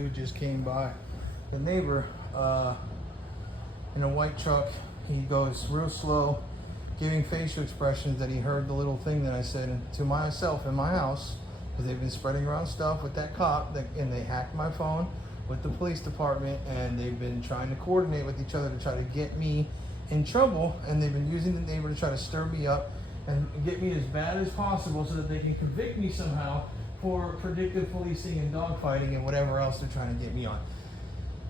Who just came by. The neighbor in a white truck, he goes real slow, giving facial expressions that he heard the little thing that I said to myself in my house, because they've been spreading around stuff with that cop, and they hacked my phone with the police department, and they've been trying to coordinate with each other to try to get me in trouble, and they've been using the neighbor to try to stir me up and get me as bad as possible so that they can convict me somehow for predictive policing and dogfighting and whatever else they're trying to get me on.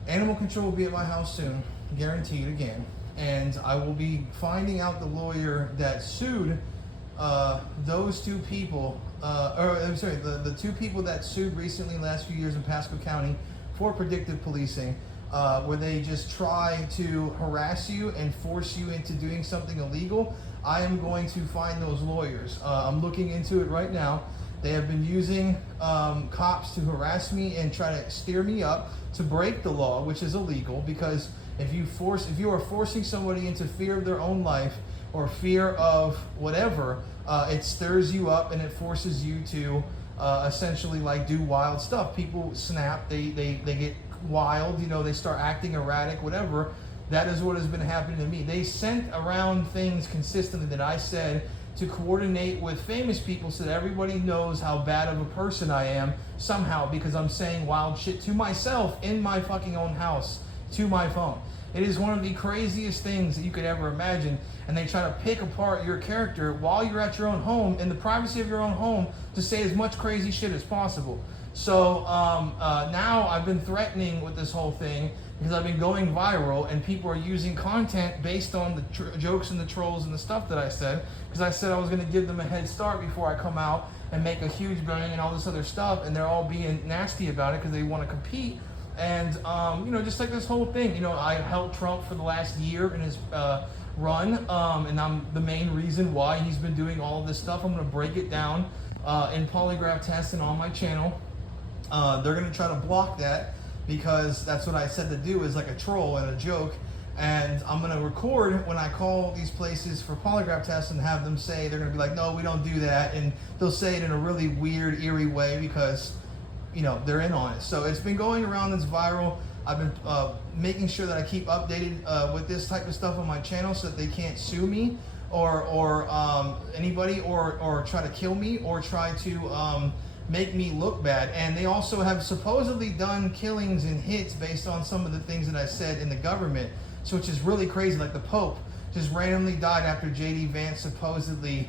Animal control will be at my house soon, guaranteed again. And I will be finding out the lawyer that sued those two people, the two people that sued recently in the last few years in Pasco County for predictive policing, where they just try to harass you and force you into doing something illegal. I am going to find those lawyers. I'm looking into it right now. They have been using cops to harass me and try to steer me up to break the law, which is illegal, because if you are forcing somebody into fear of their own life or fear of whatever, it stirs you up and it forces you to essentially like do wild stuff. People snap, they get wild, they start acting erratic, whatever. That is what has been happening to me. They sent around things consistently that I said to coordinate with famous people so that everybody knows how bad of a person I am somehow, because I'm saying wild shit to myself in my fucking own house to my phone. It is one of the craziest things that you could ever imagine, and they try to pick apart your character while you're at your own home, in the privacy of your own home, to say as much crazy shit as possible. So now I've been threatening with this whole thing because I've been going viral, and people are using content based on the jokes and the trolls and the stuff that I said, because I said I was going to give them a head start before I come out and make a huge bang and all this other stuff, and they're all being nasty about it because they want to compete. And just like this whole thing, I helped Trump for the last year in his run, and I'm the main reason why he's been doing all of this stuff. I'm going to break it down in polygraph tests and on my channel. They're going to try to block that, because that's what I said to do, is like a troll and a joke. And I'm going to record when I call these places for polygraph tests and have them say, they're going to be like, no, we don't do that. And they'll say it in a really weird, eerie way, because they're in on it. So it's been going around, it's viral. I've been making sure that I keep updated with this type of stuff on my channel so that they can't sue me or anybody or try to kill me or try to make me look bad. And they also have supposedly done killings and hits based on some of the things that I said in the government, so which is really crazy. Like the Pope just randomly died after J.D. Vance supposedly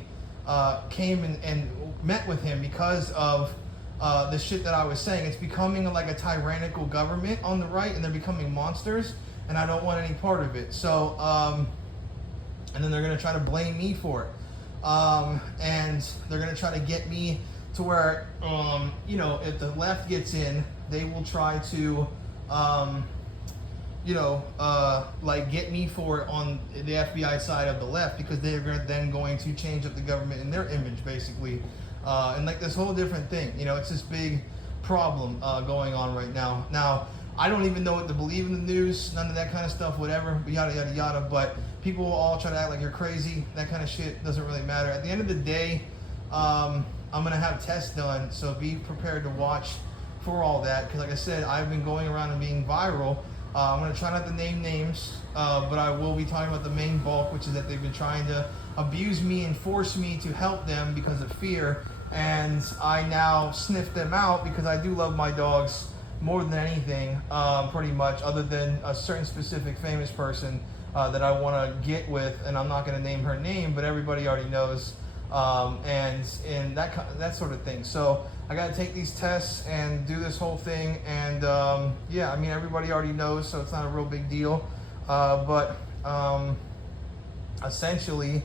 came and met with him because of the shit that I was saying. It's becoming like a tyrannical government on the right, and they're becoming monsters, and I don't want any part of it. So, and then they're going to try to blame me for it. And they're going to try to get me to where, if the left gets in, they will try to, like get me for it on the FBI side of the left, because they're then going to change up the government in their image, basically. And like this whole different thing, it's this big problem going on right now. Now, I don't even know what to believe in the news, none of that kind of stuff, whatever, yada, yada, yada. But people will all try to act like you're crazy. That kind of shit doesn't really matter. At the end of the day, I'm going to have tests done, so be prepared to watch for all that. Because like I said, I've been going around and being viral. I'm going to try not to name names, but I will be talking about the main bulk, which is that they've been trying to abuse me and force me to help them because of fear. And I now sniff them out because I do love my dogs more than anything, pretty much, other than a certain specific famous person that I want to get with. And I'm not going to name her name, but everybody already knows. And that sort of thing. So I got to take these tests and do this whole thing. And everybody already knows, so it's not a real big deal. But essentially,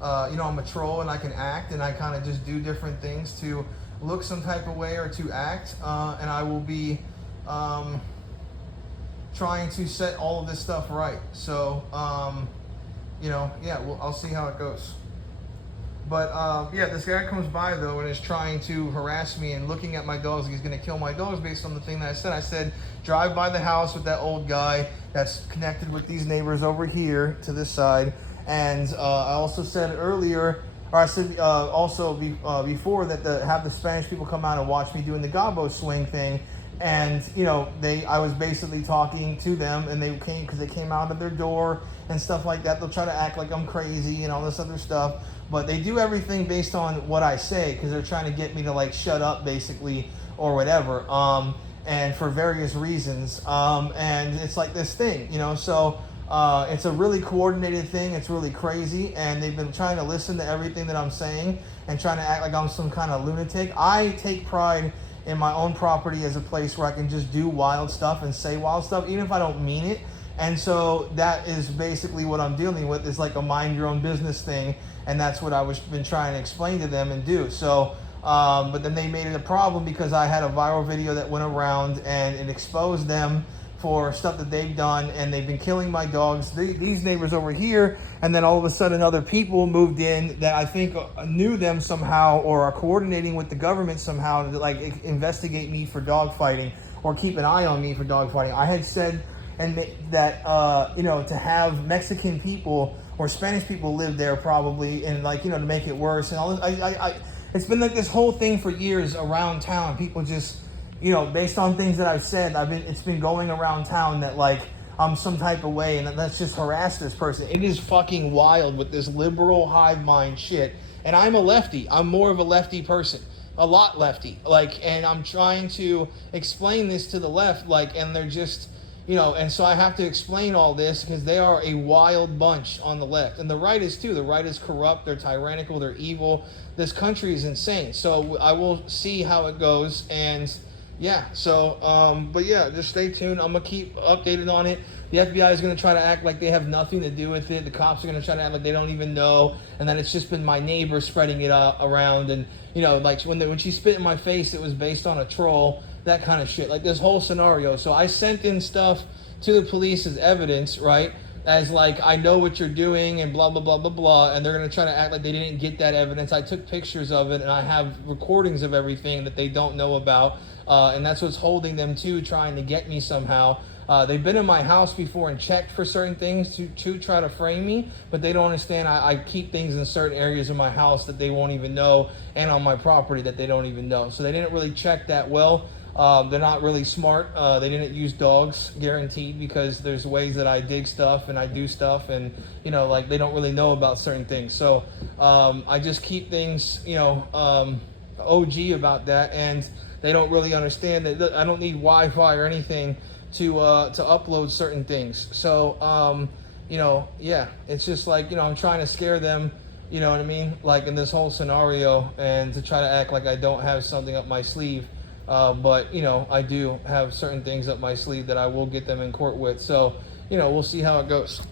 I'm a troll and I can act, and I kind of just do different things to look some type of way or to act. And I will be trying to set all of this stuff right. So, I'll see how it goes. But this guy comes by though and is trying to harass me and looking at my dogs. He's going to kill my dogs based on the thing that I said. I said, drive by the house with that old guy that's connected with these neighbors over here to this side. And I also said earlier, or I said before, that have the Spanish people come out and watch me doing the gobbo swing thing. And you know, I was basically talking to them, and they came because they came out of their door and stuff like that. They'll try to act like I'm crazy and all this other stuff, but they do everything based on what I say because they're trying to get me to like shut up, basically, or whatever. And for various reasons. And it's like this thing, you know. So it's a really coordinated thing. It's really crazy, and they've been trying to listen to everything that I'm saying and trying to act like I'm some kind of lunatic. I take pride in my own property as a place where I can just do wild stuff and say wild stuff, even if I don't mean it. And so that is basically what I'm dealing with, is like a mind your own business thing. And that's what I was been trying to explain to them and do. So, but then they made it a problem because I had a viral video that went around and it exposed them for stuff that they've done, and they've been killing my dogs. These neighbors over here, and then all of a sudden other people moved in that I think knew them somehow or are coordinating with the government somehow to like investigate me for dog fighting or keep an eye on me for dog fighting. I had said that you know, to have Mexican people or Spanish people live there probably, and like, you know, to make it worse and all this. It's been like this whole thing for years around town. People just, you know, based on things that I've said, it's been going around town that like I'm some type of way, and let's just harass this person. It is fucking wild with this liberal hive mind shit. And I'm a lefty. I'm more of a lefty person, a lot lefty. Like, and I'm trying to explain this to the left, like, and they're just, you know, and so I have to explain all this because they are a wild bunch on the left, and the right is too. The right is corrupt. They're tyrannical. They're evil. This country is insane. So I will see how it goes, and yeah, so, but yeah, just stay tuned. I'm going to keep updated on it. The FBI is going to try to act like they have nothing to do with it. The cops are going to try to act like they don't even know. And then it's just been my neighbor spreading it around. And, you know, like when she spit in my face, it was based on a troll, that kind of shit. Like this whole scenario. So I sent in stuff to the police as evidence, right? As like, I know what you're doing and blah, blah, blah, blah, blah. And they're going to try to act like they didn't get that evidence. I took pictures of it, and I have recordings of everything that they don't know about. And that's what's holding them to trying to get me somehow. They've been in my house before and checked for certain things to try to frame me, but they don't understand I keep things in certain areas of my house that they won't even know, and on my property that they don't even know. So they didn't really check that well. They're not really smart. They didn't use dogs, guaranteed, because there's ways that I dig stuff and I do stuff, and, you know, like, they don't really know about certain things. So I just keep things, you know, OG about that, and they don't really understand that I don't need Wi-Fi or anything to upload certain things. So, you know, yeah, it's just like, you know, I'm trying to scare them, you know what I mean? Like in this whole scenario, and to try to act like I don't have something up my sleeve. But, you know, I do have certain things up my sleeve that I will get them in court with. So, you know, we'll see how it goes.